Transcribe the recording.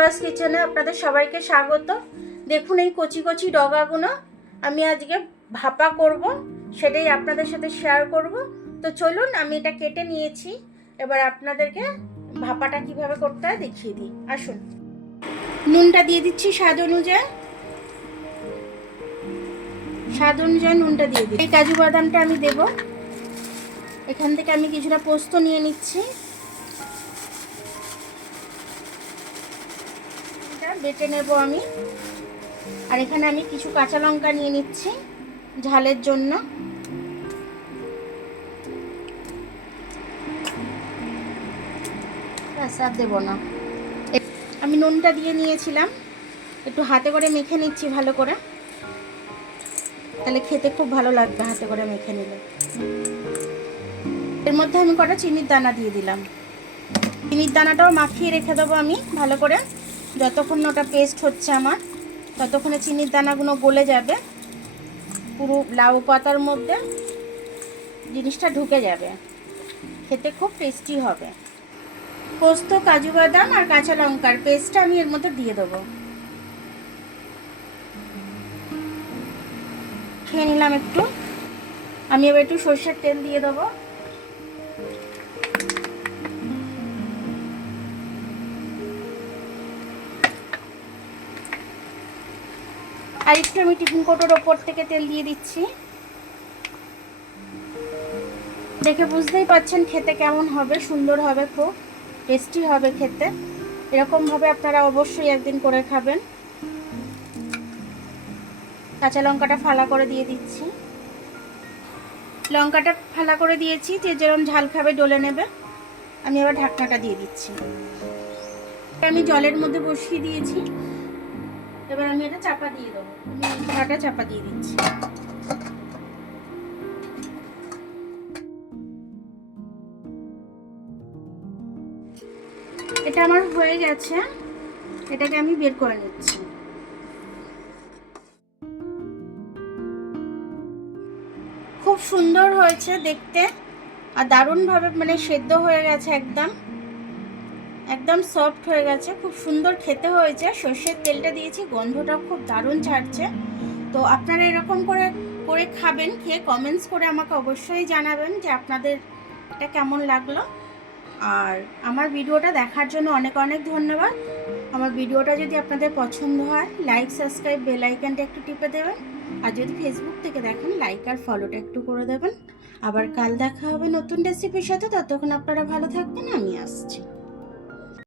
দীপাস কিচেনে আপনাদের সবাইকে স্বাগত। দেখুন এই কচি কচি ডগাগুলো আমি আজকে ভাপা করব, সেটাই আপনাদের সাথে শেয়ার করব। তো চলুন, আমি এটা কেটে নিয়েছি, এবার আপনাদেরকে ভাপাটা কিভাবে করতে হয় দেখিয়ে দিই। আসুন, নুনটা দিয়ে দিচ্ছি স্বাদ অনুযায়ী। নুনটা দিয়ে দিই। এই কাজু বাদামটা আমি দেব। এখান থেকে আমি কিছুটা পোস্ত নিয়ে নিচ্ছি, বেটে নেব আমি। আর এখানে আমি কিছু কাঁচা লঙ্কা নিয়ে নিচ্ছি ঝালের জন্য। আর দেবো না। আমি নুনটা দিয়ে নিয়েছিলাম, একটু হাতে করে মেখে নিচ্ছি ভালো করে, তাহলে খেতে খুব ভালো লাগবে হাতে করে মেখে নিলে। এর মধ্যে আমি কটা চিনির দানা দিয়ে দিলাম। চিনির দানাটাও মাখিয়ে রেখে দেবো আমি ভালো করে, যতক্ষণ ওটা পেস্ট হচ্ছে আমার ততক্ষণে চিনির দানাগুলো গলে যাবে, পুরো লাউ পাতার মধ্যে জিনিসটা ঢুকে যাবে, খেতে খুব টেস্টি হবে। পোস্ত, কাজু বাদাম আর কাঁচা লঙ্কার পেস্টটা আমি এর মধ্যে দিয়ে দেবো। খেয়ে নিলাম একটু। আমি এবার একটু সরষের তেল দিয়ে দেবো। আর একটু আমি টিফিন কোটোর ওপর থেকে তেল দিয়ে দিচ্ছি। দেখে বুঝতেই পাচ্ছেন খেতে কেমন হবে, সুন্দর হবে, খুব টেস্টি হবে খেতে। এরকমভাবে আপনারা অবশ্যই একদিন করে খাবেন। কাঁচা লঙ্কাটা ফালা করে দিয়ে দিচ্ছি। লঙ্কাটা ফালা করে দিয়েছি, যে যেরকম ঝাল খাবে ডলে নেবে। আমি এবার ঢাকনাটা দিয়ে দিচ্ছি। আমি জলের মধ্যে বসিয়ে দিয়েছি, এবার আমি এটা চাপা দিয়ে দেবো। ঢাকনাটা চাপা দিয়ে দিচ্ছি। এটা আমার হয়ে গেছে, এটাকে আমি বের করে নিচ্ছি। খুব সুন্দর হয়েছে দেখতে, আর দারুণভাবে মানে সেদ্ধ হয়ে গেছে, একদম সফট হয়ে গেছে, খুব সুন্দর খেতে হয়েছে। সর্ষের তেলটা দিয়েছি, গন্ধটা খুব দারুণ ছাড়ছে। তো আপনারা এরকম করে করে খাবেন, খেয়ে কমেন্টস করে আমাকে অবশ্যই জানাবেন যে আপনাদের এটা কেমন লাগলো। আর আমার ভিডিওটা দেখার জন্য অনেক অনেক ধন্যবাদ। আমার ভিডিওটা যদি আপনাদের পছন্দ হয়, লাইক, সাবস্ক্রাইব, বেল আইকনটা একটু টিপে দেবেন। আর যদি ফেসবুক থেকে দেখেন, লাইক আর ফলোটা একটু করে দেবেন। আবার কাল দেখা হবে নতুন রেসিপির সাথে। ততক্ষণ আপনারা ভালো থাকবেন, আমি আসছি।